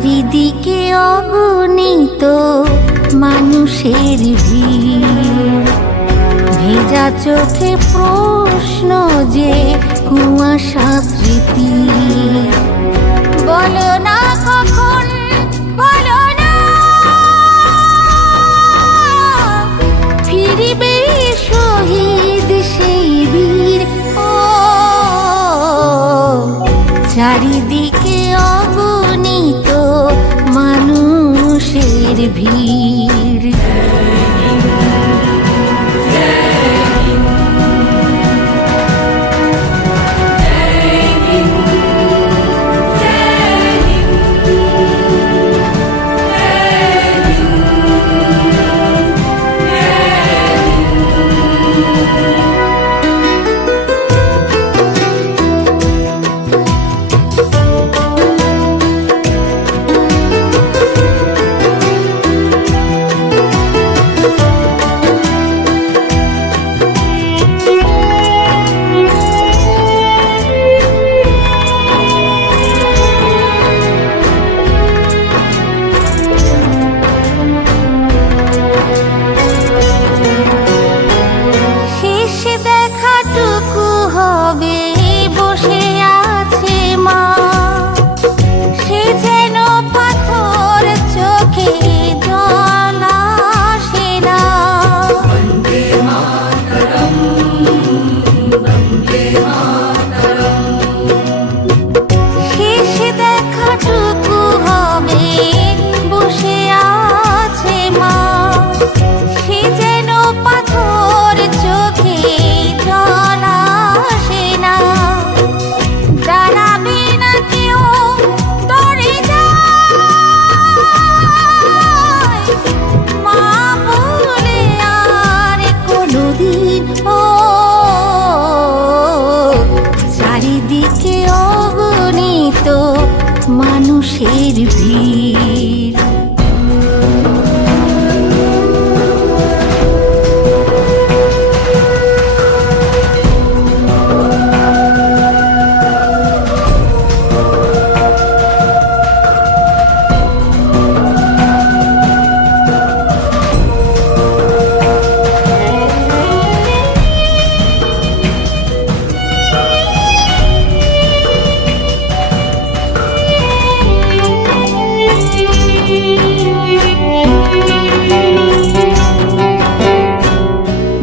চারিদিকে অগণিত মানুষের ভিড়। ভেজা চোখে প্রশ্ন যে কুয়াশা স্মৃতি। বলো না কখন, বলো না। ফিরিবে শহীদ সেই বীর। ও, চারিদিকে ভিড় চোখে মানুষের ভিড়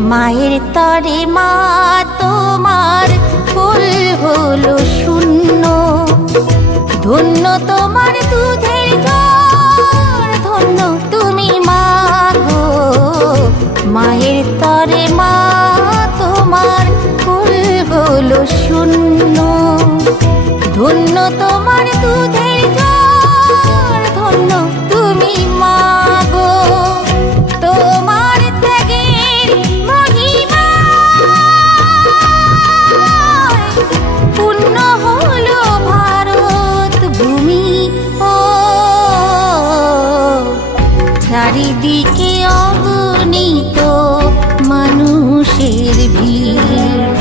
মায়ের তরে মা, তোমার ফুল হলো শূন্য। ধন্য তোমার দুধের ঝড় ধন্য তুমি মা গো। মায়ের তরে মা, তোমার ফুল হলো শূন্য। ধন্য তোমার দুধের চারিদিকে অগণিত মানুষের ভিড়।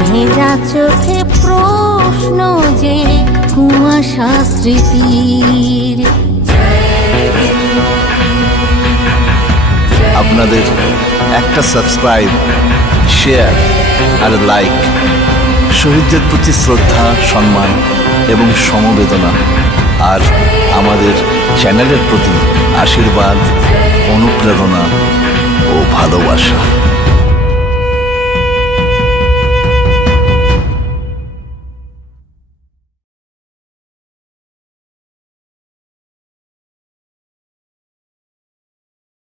ভেজা চোখে প্রশ্ন যে কুয়াশা স্মৃতির। আপনাদের একটা সাবস্ক্রাইব, শেয়ার আর লাইক। শহীদদের প্রতি শ্রদ্ধা, সম্মান এবং সমবেদনা। আর আমাদের চ্যানেলের প্রতি আশীর্বাদ অনুপ্রেরণা ও ভালোবাসা।